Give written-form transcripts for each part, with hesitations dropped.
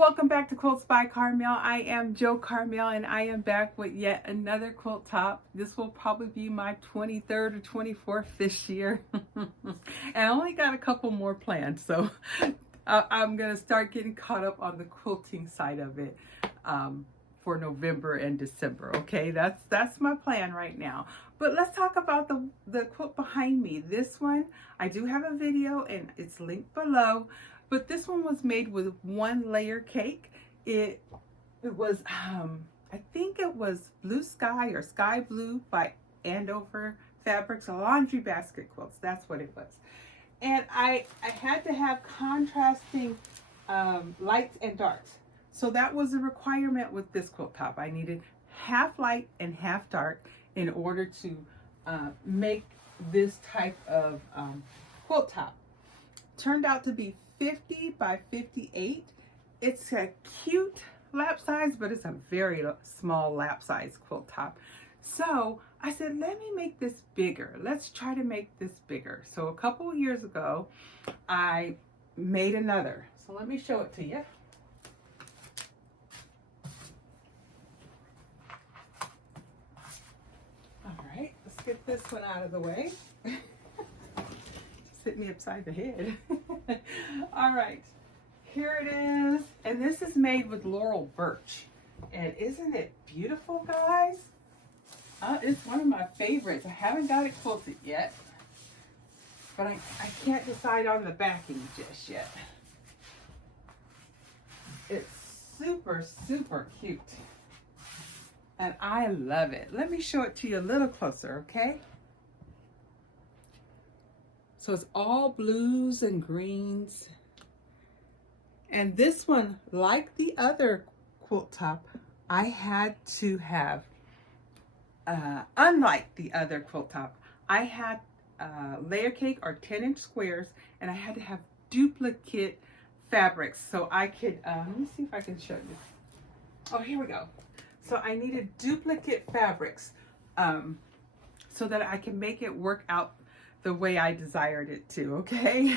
Welcome back to Quilts by Carmel. I am JoCarmel and I am back with yet another quilt top. This will probably be my 23rd or 24th this year. And I only got a couple more planned, so I'm going to start getting caught up on the quilting side of it for November and December. Okay, that's my plan right now. But let's talk about the quilt behind me. This one, I do have a video and it's linked below. But this one was made with one layer cake. It was, I think it was Blue Sky or Sky Blue by Andover Fabrics, a laundry basket quilts. That's what it was. And I had to have contrasting lights and darks. So that was a requirement with this quilt top. I needed half light and half dark in order to make this type of quilt top. Turned out to be 50 by 58. It's a cute lap size, but it's a very small lap size quilt top. So I said, let me make this bigger. Let's try to make this bigger. So a couple of years ago, I made another. So let me show it to you. All right, let's get this one out of the way. Hit me upside the head. All right, here it is. And this is made with laurel birch. And isn't it beautiful, guys? It's one of my favorites. I haven't got it quilted yet, but I can't decide on the backing just yet. It's super, super cute. And I love it. Let me show it to you a little closer, okay? So it's all blues and greens. And this one, like the other quilt top, I had to have, unlike the other quilt top, I had layer cake or 10-inch squares, and I had to have duplicate fabrics so I could, let me see if I can show you. Oh, here we go. So I needed duplicate fabrics so that I can make it work out the way I desired it to, okay?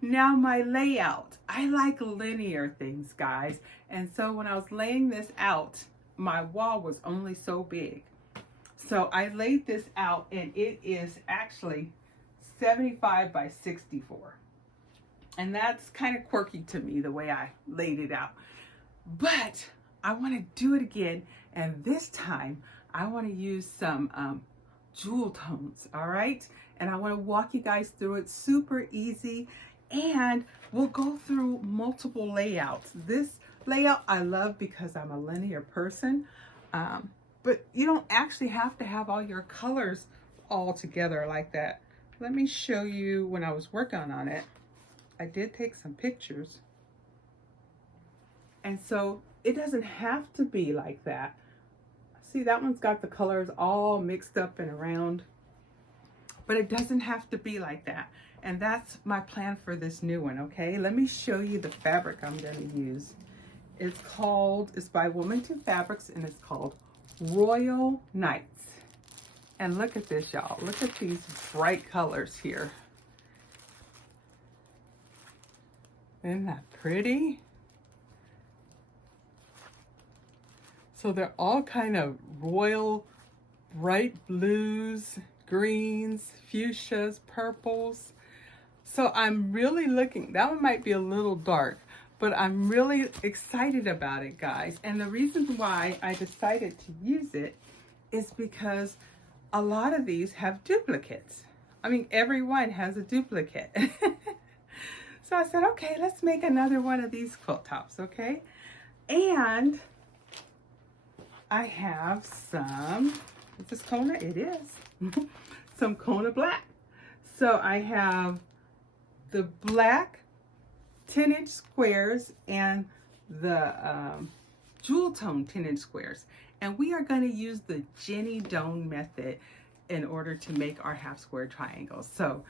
Now my layout. I like linear things, guys. And so when I was laying this out, my wall was only so big. So I laid this out and it is actually 75 by 64. And that's kind of quirky to me, the way I laid it out. But I want to do it again. And this time I want to use some jewel tones, all right? And I want to walk you guys through it, super easy, and we'll go through multiple layouts. This layout I love because I'm a linear person, but you don't actually have to have all your colors all together like that. Let me show you when I was working on it. I did take some pictures, and so it doesn't have to be like that. See, that one's got the colors all mixed up and around, but it doesn't have to be like that. And that's my plan for this new one, okay? Let me show you the fabric I'm gonna use. It's by Wilmington Fabrics, and it's called Royal Nights. And look at this, y'all. Look at these bright colors here. Isn't that pretty? So they're all kind of royal, bright blues, greens, fuchsias, purples. So I'm really looking, that one might be a little dark, but I'm really excited about it, guys. And the reason why I decided to use it is because a lot of these have duplicates. I mean, every one has a duplicate. So I said, okay, let's make another one of these quilt tops, okay? And I have some, is this Kona? It is. Some Kona black. So I have the black 10-inch squares and the jewel tone 10-inch squares. And we are going to use the Jenny Doan method in order to make our half square triangles. So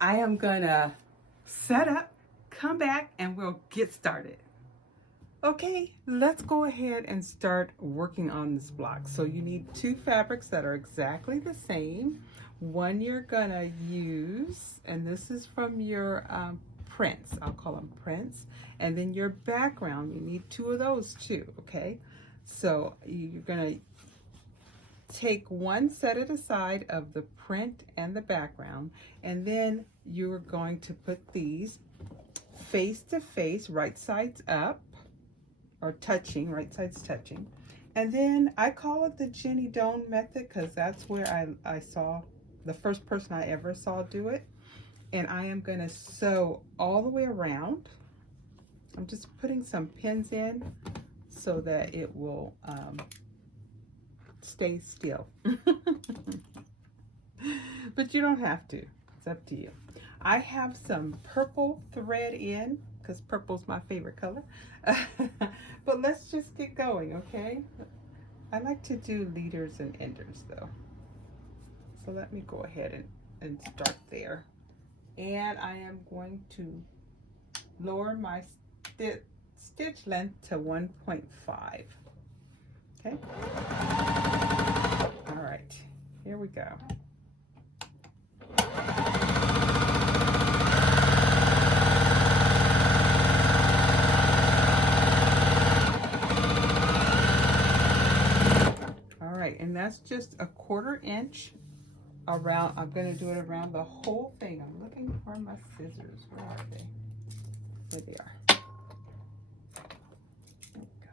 I am going to set up, come back, and we'll get started. Okay, let's go ahead and start working on this block. So you need two fabrics that are exactly the same. One you're gonna use, and this is from your prints. I'll call them prints. And then your background, you need 2 of those too, okay? So you're gonna take one set it aside of the print and the background, and then you're going to put these face to face, right sides up, or touching, right sides touching. And then I call it the Jenny Doan method because that's where I saw, the first person I ever saw do it. And I am gonna sew all the way around. I'm just putting some pins in so that it will stay still. But you don't have to, it's up to you. I have some purple thread in because purple's my favorite color. But let's just get going, okay? I like to do leaders and enders though. So let me go ahead and start there. And I am going to lower my stitch length to 1.5. Okay? All right, here we go. All right, and that's just a 1/4 inch around. I'm going to do it around the whole thing. I'm looking for my scissors. Where are they? There they are. There we go.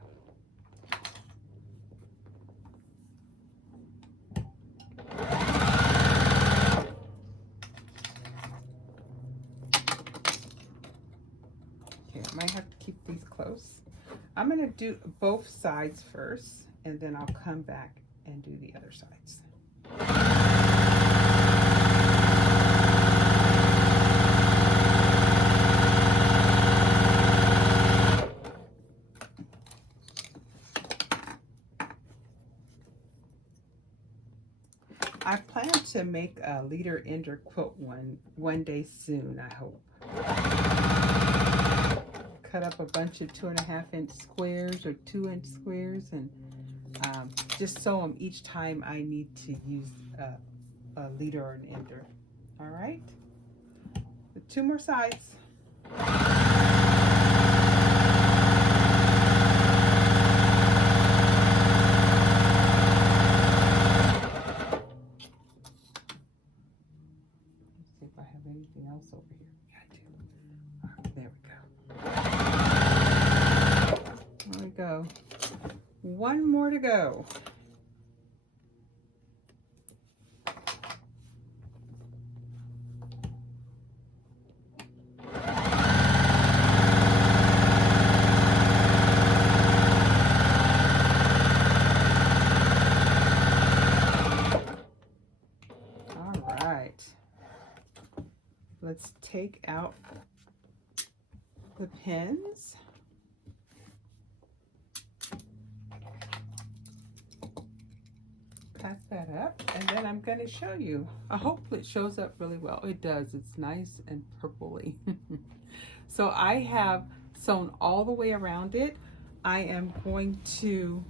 Okay, I might have to keep these close. I'm going to do both sides first, and then I'll come back and do the other sides. I plan to make a leader ender quilt one day soon, I hope. Cut up a bunch of 2.5 inch squares or 2 inch squares and just sew them each time I need to use a leader or an ender. All right, the 2 more sides. Anything else over here? Yeah, I do. All right, there we go. There we go. 1 more to go. All right. Let's take out the pins. Pack that up, and then I'm going to show you. I hope it shows up really well. It does. It's nice and purpley. So I have sewn all the way around it. I am going to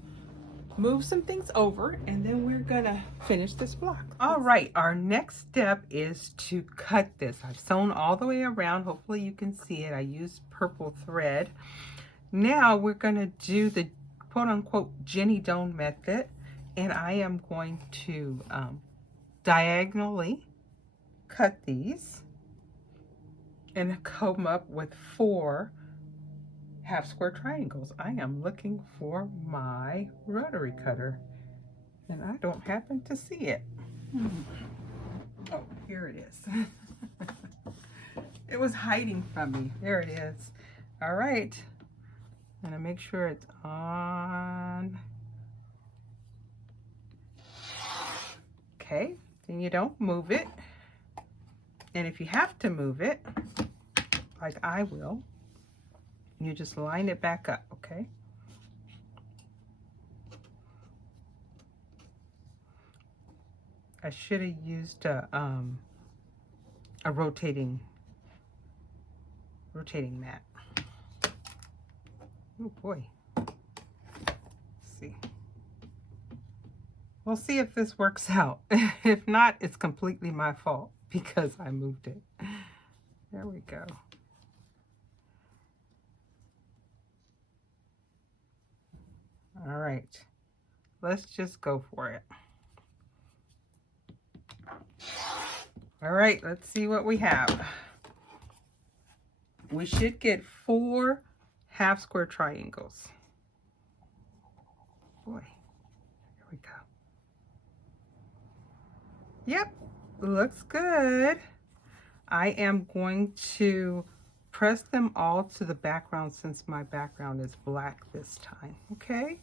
move some things over, and then we're gonna finish this block. All right, our next step is to cut this. I've sewn all the way around. Hopefully you can see it. I used purple thread. Now we're gonna do the quote-unquote Jenny Doan method, and I am going to diagonally cut these and come up with 4 half square triangles. I am looking for my rotary cutter and I don't happen to see it. Oh, here it is. It was hiding from me. There it is. All right, I'm gonna make sure it's on. Okay, then you don't move it, and if you have to move it, like I will, you just line it back up, okay? I should have used a rotating mat. Oh boy. Let's see. We'll see if this works out. If not, it's completely my fault because I moved it. There we go. All right, let's just go for it. All right, let's see what we have. We should get 4 half square triangles. Boy, here we go. Yep, looks good. I am going to press them all to the background since my background is black this time, okay?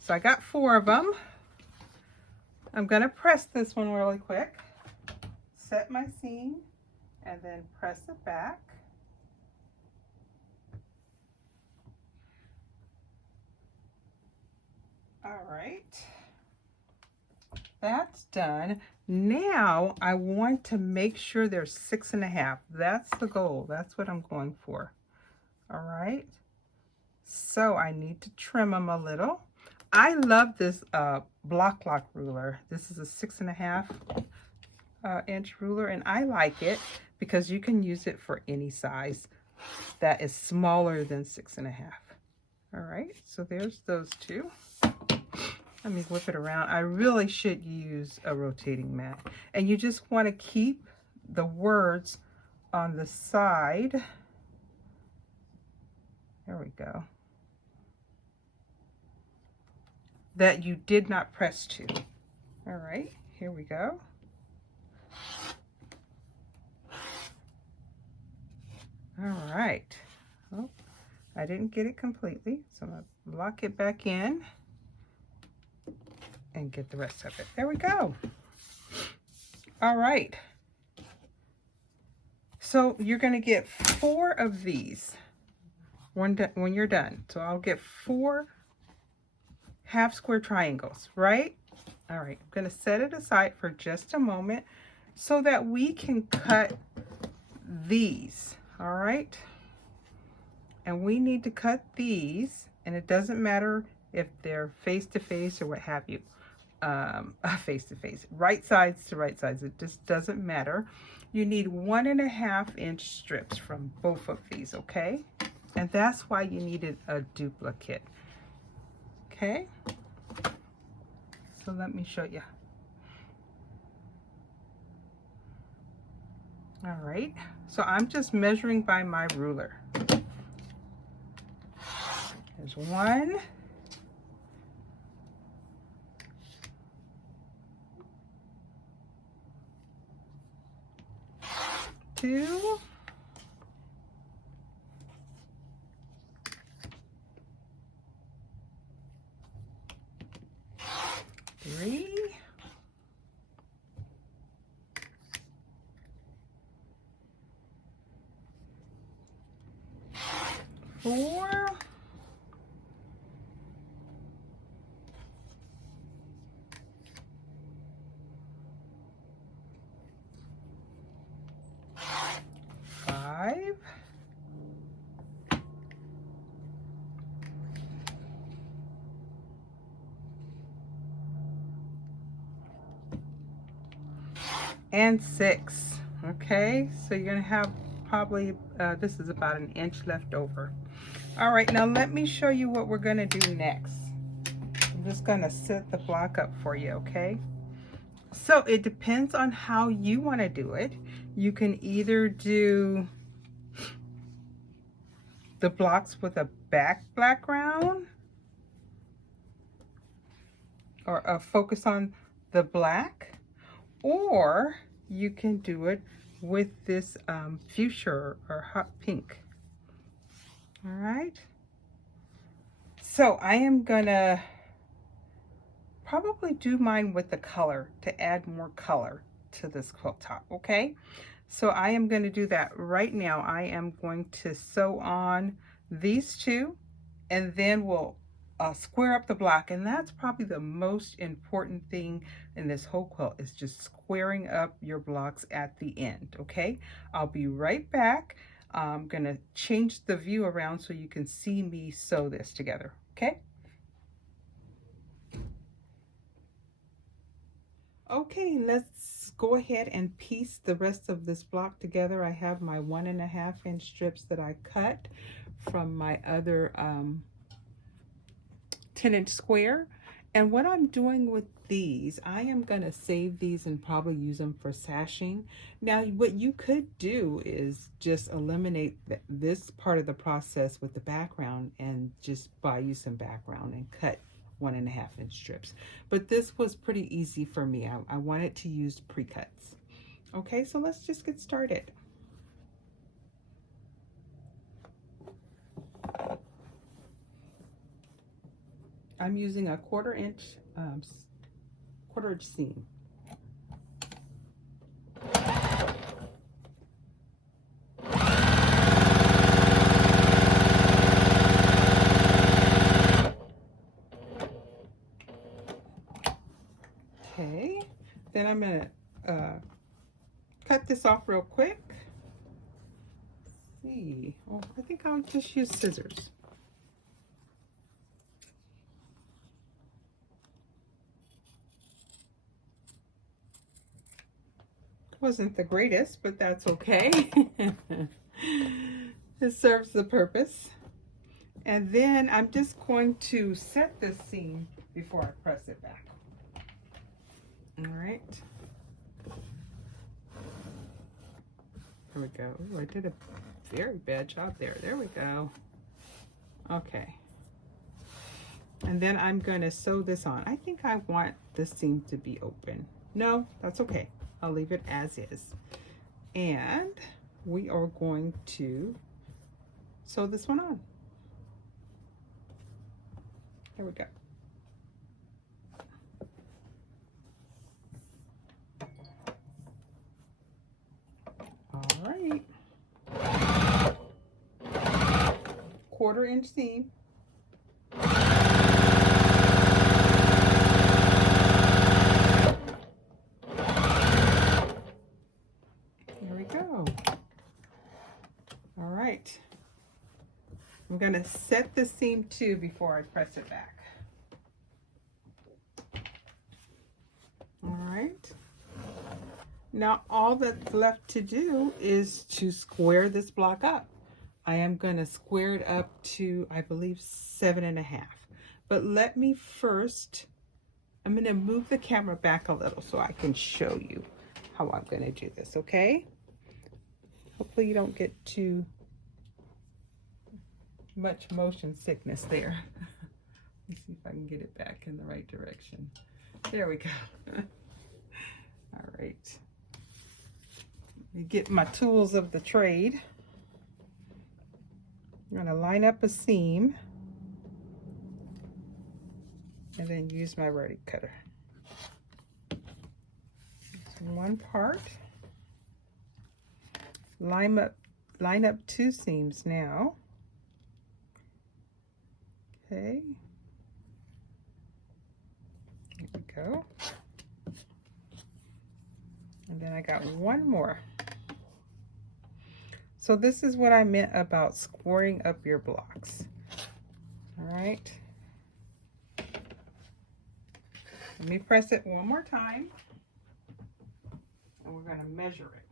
So I got 4 of them. I'm gonna press this one really quick, set my seam, and then press it back. All right, that's done. Now I want to make sure they're 6.5. That's the goal. That's what I'm going for. All right. So I need to trim them a little. I love this block lock ruler. This is a 6.5 inch ruler, and I like it because you can use it for any size that is smaller than 6.5. All right. So there's those 2. Let me whip it around. I really should use a rotating mat. And you just want to keep the words on the side. There we go. That you did not press to. All right, here we go. All right. Oh, I didn't get it completely, so I'm going to lock it back in and get the rest of it. There we go. All right. So you're going to get 4 of these when you're done. So I'll get 4 half square triangles, right? All right, I'm going to set it aside for just a moment so that we can cut these. All right. And we need to cut these, and it doesn't matter if they're face to face or what have you. Face to face, right sides to right sides, it just doesn't matter. You need 1.5 inch strips from both of these, okay? And that's why you needed a duplicate. Okay, so let me show you. All right, so I'm just measuring by my ruler. There's 1, 2, 3, 4, 5, 6. Okay, so you're gonna have probably this is about 1 inch left over. All right, now let me show you what we're gonna do next. I'm just gonna set the block up for you, okay? So it depends on how you want to do it. You can either do the blocks with a background or focus on the black, or you can do it with this fuchsia or hot pink. All right. So I am gonna probably do mine with the color to add more color to this quilt top, okay? So I am going to do that right now. I am going to sew on these 2, and then we'll square up the block, and that's probably the most important thing in this whole quilt, is just squaring up your blocks at the end, okay? I'll be right back. I'm going to change the view around so you can see me sew this together, okay? Okay, let's go ahead and piece the rest of this block together. I have my 1.5 inch strips that I cut from my other 10-inch square. And what I'm doing with these, I am going to save these and probably use them for sashing. Now, what you could do is just eliminate this part of the process with the background and just buy you some background and cut 1.5-inch strips. But this was pretty easy for me. I wanted to use pre-cuts. Okay, so let's just get started. I'm using a 1/4 inch seam. Okay, then I'm gonna cut this off real quick. Let's see, oh, I think I'll just use scissors. Wasn't the greatest, but that's okay. It serves the purpose. And then I'm just going to set this seam before I press it back. All right. There we go. Ooh, I did a very bad job there. There we go. Okay. And then I'm going to sew this on. I think I want the seam to be open. No, that's okay. I'll leave it as is. And we are going to sew this one on. There we go. All right. 1/4 inch seam. I'm going to set the seam too before I press it back. All right. Now all that's left to do is to square this block up. I am going to square it up to, I believe, 7.5. But let me first, I'm going to move the camera back a little so I can show you how I'm going to do this, okay? Hopefully you don't get too much motion sickness there. Let's see if I can get it back in the right direction. There we go. All right. Let me get my tools of the trade. I'm going to line up a seam and then use my rotary cutter. So one part. Line up 2 seams now. Okay. There we go. And then I got one more. So this is what I meant about squaring up your blocks. All right. Let me press it one more time. And we're going to measure it.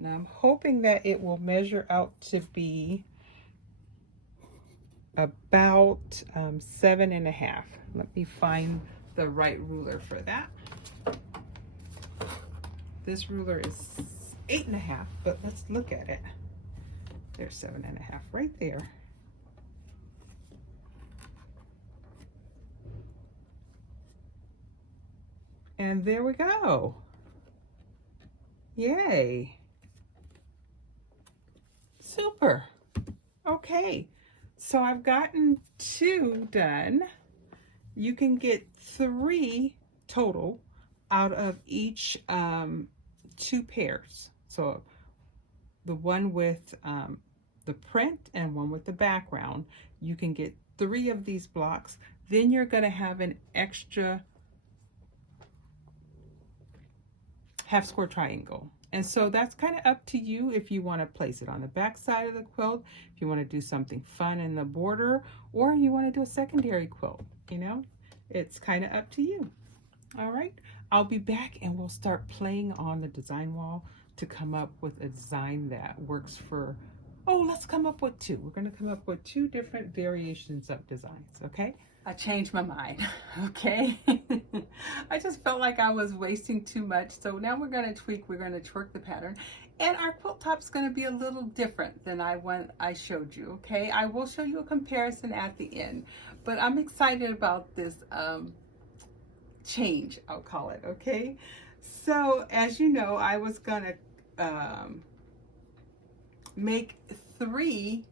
Now I'm hoping that it will measure out to be about 7.5. Let me find the right ruler for that. This ruler is 8.5, but let's look at it. There's 7.5 right there. And there we go. Yay. Super. Okay, so I've gotten 2 done. You can get 3 total out of each 2 pairs. So the one with the print and one with the background. You can get 3 of these blocks. Then you're going to have an extra half square triangle. And so that's kind of up to you if you want to place it on the back side of the quilt, if you want to do something fun in the border, or you want to do a secondary quilt, you know, it's kind of up to you. All right, I'll be back and we'll start playing on the design wall to come up with a design that works for Oh, let's come up with two. We're going to come up with two different variations of designs, okay? I changed my mind, okay? I just felt like I was wasting too much. So now we're going to tweak. We're going to twerk the pattern. And our quilt top's going to be a little different than I showed you, okay? I will show you a comparison at the end. But I'm excited about this change, I'll call it, okay? So as you know, I was going to make 3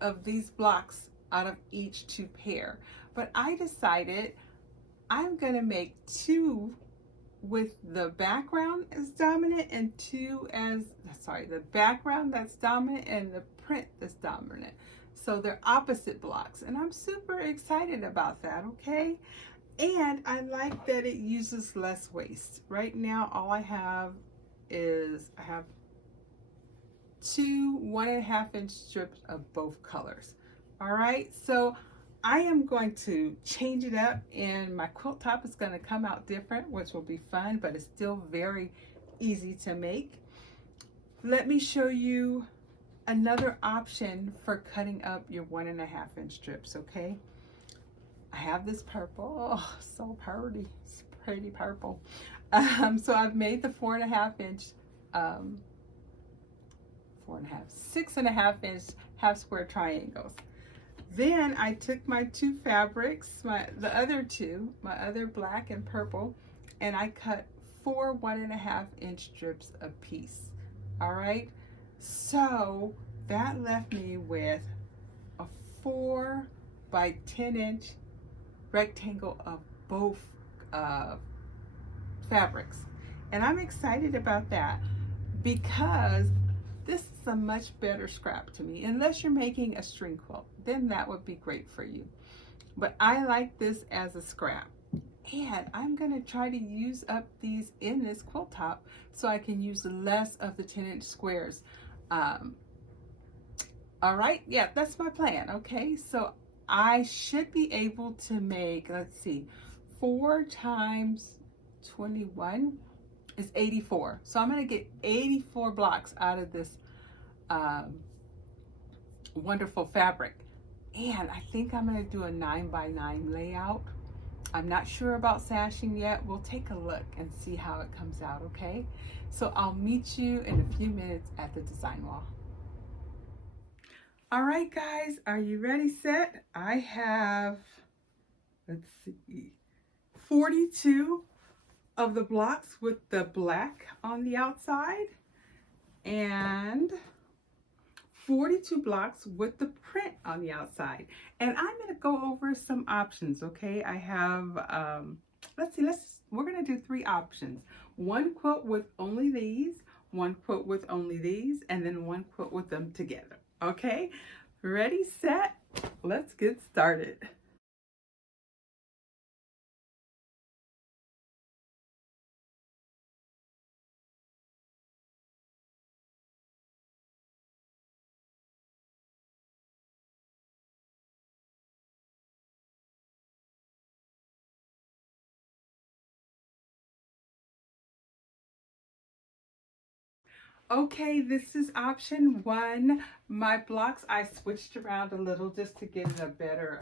of these blocks out of each 2 pair, but I decided I'm gonna make 2 with the background as dominant and 2 as, sorry, the background that's dominant and the print that's dominant. So they're opposite blocks, and I'm super excited about that, okay? And I like that it uses less waste. Right now, all I have is, I have 2 1.5 inch strips of both colors. All right, so I am going to change it up, and my quilt top is going to come out different, which will be fun, but it's still very easy to make. Let me show you another option for cutting up your 1.5 inch strips, okay? I have this purple, oh, so pretty, it's pretty purple. So I've made the 4.5 inch 6.5 inch half square triangles. Then I took my 2 fabrics, the other 2, my other black and purple, and I cut 4 1.5 inch strips a piece. All right, so that left me with a 4 by 10 inch rectangle of both fabrics, and I'm excited about that because this is a much better scrap to me. Unless you're making a string quilt, then that would be great for you. But I like this as a scrap. And I'm gonna try to use up these in this quilt top so I can use less of the 10 inch squares. All right, yeah, that's my plan, okay? So I should be able to make, let's see, 4 times 21 is 84. So I'm gonna get 84 blocks out of this wonderful fabric. And I think I'm gonna do a 9 by 9 layout. I'm not sure about sashing yet. We'll take a look and see how it comes out, okay? So I'll meet you in a few minutes at the design wall. All right, guys, are you ready, set? I have, let's see, 42 of the blocks with the black on the outside and 42 blocks with the print on the outside. And I'm going to go over some options, okay? I have, we're going to do 3 options. 1 quilt with only these, 1 quilt with only these, and then 1 quilt with them together, okay? Ready, set, let's get started. Okay, this is option 1. My blocks, I switched around a little just to get a better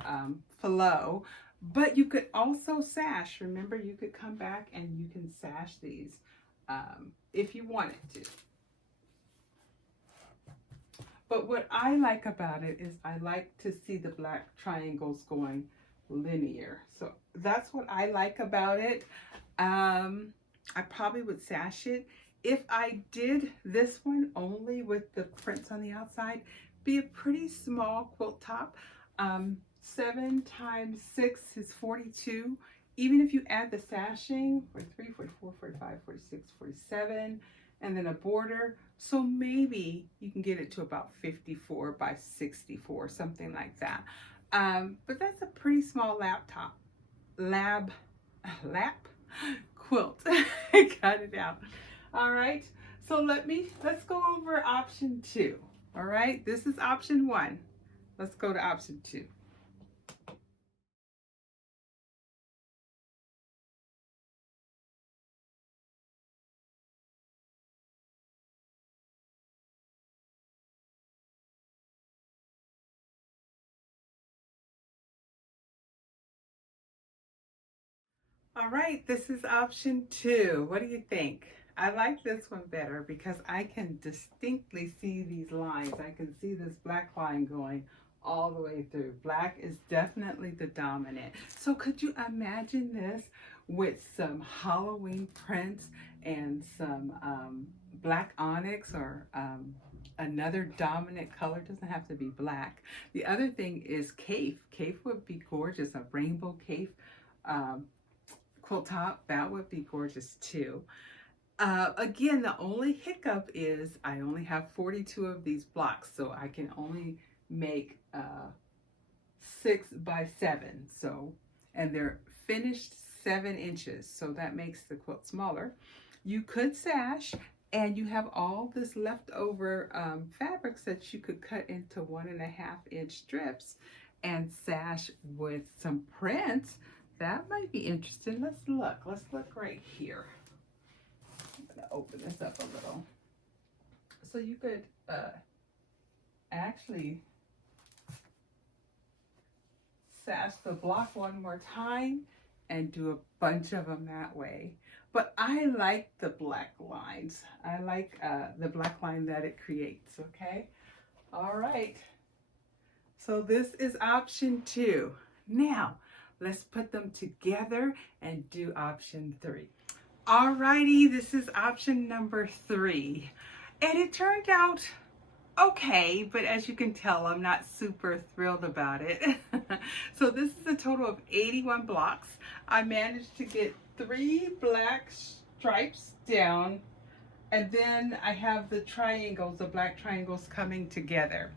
flow, but you could also sash. Remember, you could come back and you can sash these if you wanted to. But what I like about it is I like to see the black triangles going linear. So that's what I like about it. I probably would sash it. If I did this one only with the prints on the outside, be a pretty small quilt top. 7 times 6 is 42. Even if you add the sashing, 43, 44, 45, 46, 47, and then a border. So maybe you can get it to about 54 by 64, something like that. But that's a pretty small lap quilt. I got it out. All right, so let's go over option 2. All right, this is option 1. Let's go to option 2. All right, this is option 2. What do you think? I like this one better because I can distinctly see these lines. I can see this black line going all the way through. Black is definitely the dominant. So could you imagine this with some Halloween prints and some black onyx or another dominant color? Doesn't have to be black. The other thing is cafe. Cafe would be gorgeous, a rainbow cafe. Quilt top, that would be gorgeous too. Again, the only hiccup is I only have 42 of these blocks, so I can only make 6 by 7. So, and they're finished 7 inches, so that makes the quilt smaller. You could sash, and you have all this leftover fabrics that you could cut into 1.5-inch strips and sash with some prints. That might be interesting. Let's look. Let's look right here. I'm going to open this up a little. So you could actually sash the block one more time and do a bunch of them that way. But I like the black lines. I like the black line that it creates, okay? All right. So this is option 2. Now, let's put them together and do option 3. Alrighty, this is option number 3. And it turned out okay, but as you can tell, I'm not super thrilled about it. So this is a total of 81 blocks. I managed to get 3 black stripes down, and then I have the triangles, the black triangles coming together.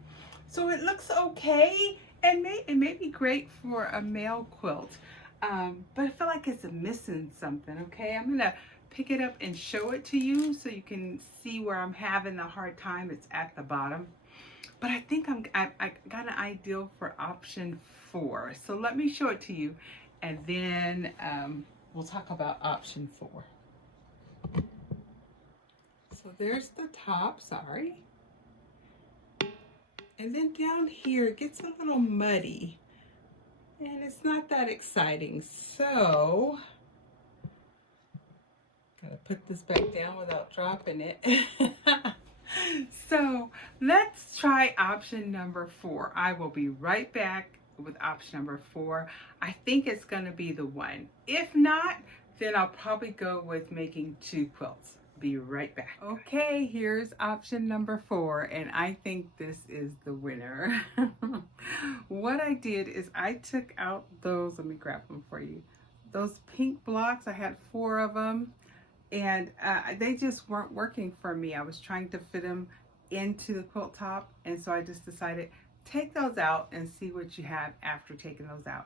So it looks okay. And it may be great for a male quilt, but I feel like it's missing something, okay? I'm going to pick it up and show it to you so you can see where I'm having a hard time. It's at the bottom. But I think I got an ideal for option 4. So let me show it to you, and then we'll talk about option 4. So there's the top, sorry. And then down here, it gets a little muddy. And it's not that exciting. So, gotta put this back down without dropping it. So, let's try option number 4. I will be right back with option number 4. I think it's gonna be the one. If not, then I'll probably go with making 2 quilts. Be right back. Okay, here's option number 4, and I think this is the winner. What I did is I took out those, let me grab them for you, those pink blocks. I had 4 of them, and they just weren't working for me. I was trying to fit them into the quilt top, and so I just decided take those out and see what you have after taking those out.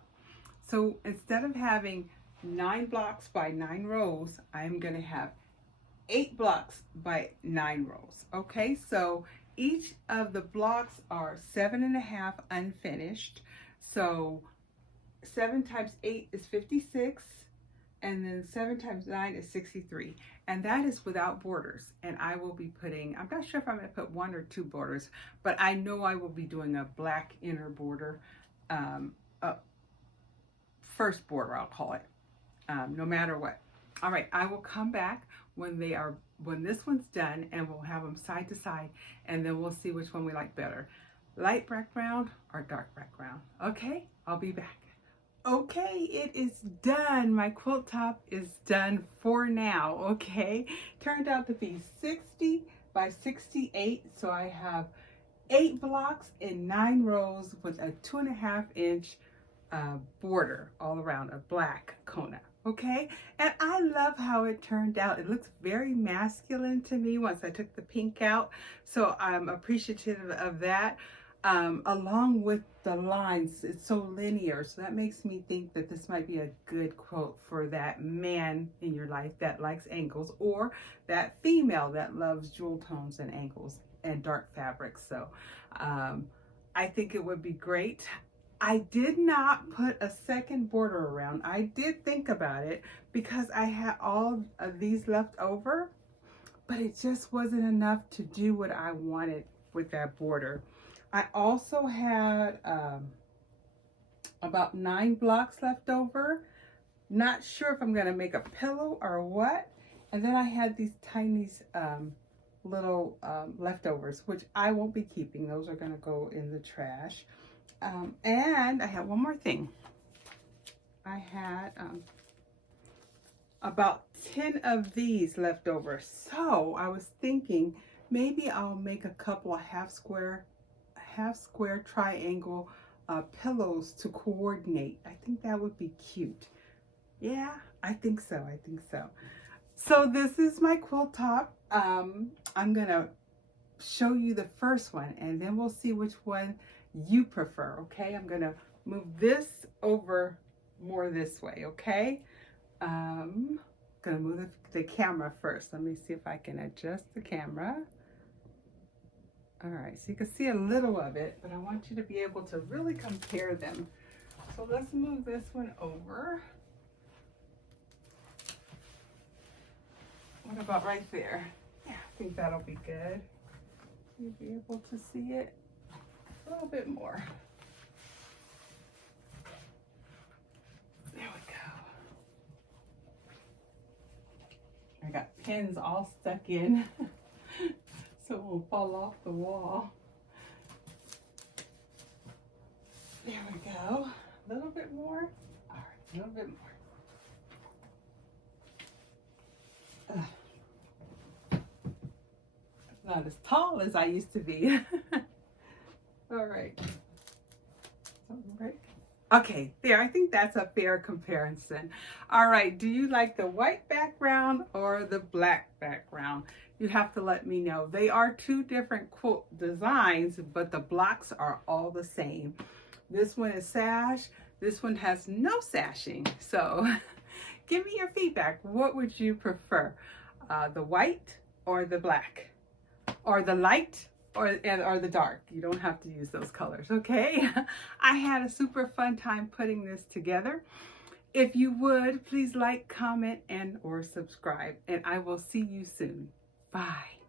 So instead of having 9 blocks by 9 rows, I'm going to have 8 blocks by 9 rows. Okay, so each of the blocks are 7.5 unfinished. So 7 times 8 is 56, and then 7 times 9 is 63. And that is without borders. And I will be putting, I'm not sure if I'm going to put 1 or 2 borders, but I know I will be doing a black inner border, first border I'll call it, no matter what. All right, I will come back when this one's done, and we'll have them side to side, and then we'll see which one we like better, light background or dark background. Okay, I'll be back. Okay, it is done. My quilt top is done for now. Okay, turned out to be 60 by 68, so I have 8 blocks in 9 rows with a 2.5-inch border all around, a black Kona. Okay, and I love how it turned out. It looks very masculine to me once I took the pink out, so I'm appreciative of that. Along with the lines, it's so linear, so that makes me think that this might be a good quilt for that man in your life that likes angles, or that female that loves jewel tones and angles and dark fabrics. So I think it would be great. I did not put a second border around. I did think about it because I had all of these left over, but it just wasn't enough to do what I wanted with that border. I also had about 9 blocks left over, Not sure if I'm gonna make a pillow or what. And then I had these tiny little leftovers, which I won't be keeping. Those are gonna go in the trash. And I have one more thing. I had about 10 of these left over. So I was thinking maybe I'll make a couple of half square triangle pillows to coordinate. I think that would be cute. Yeah, I think so. I think so. So this is my quilt top. I'm gonna show you the first one and then we'll see which one you prefer. Okay, I'm gonna move this over more this way. Okay, gonna move the camera first. Let me see if I can adjust the camera. All right, so you can see a little of it, but I want you to be able to really compare them. So let's move this one over. What about right there? Yeah, I think that'll be good. You'll be able to see it a little bit more. There we go. I got pins all stuck in so it won't fall off the wall. There we go. A little bit more. All right, a little bit more. Not as tall as I used to be. All right. Okay, there, I think that's a fair comparison. All right, do you like the white background or the black background? You have to let me know. They are two different quilt designs, but the blocks are all the same. This one is sash, this one has no sashing. So give me your feedback. What would you prefer? The white or the black? Or the light or the dark? You don't have to use those colors, okay? I had a super fun time putting this together. If you would, please like, comment, and or subscribe, and I will see you soon. Bye.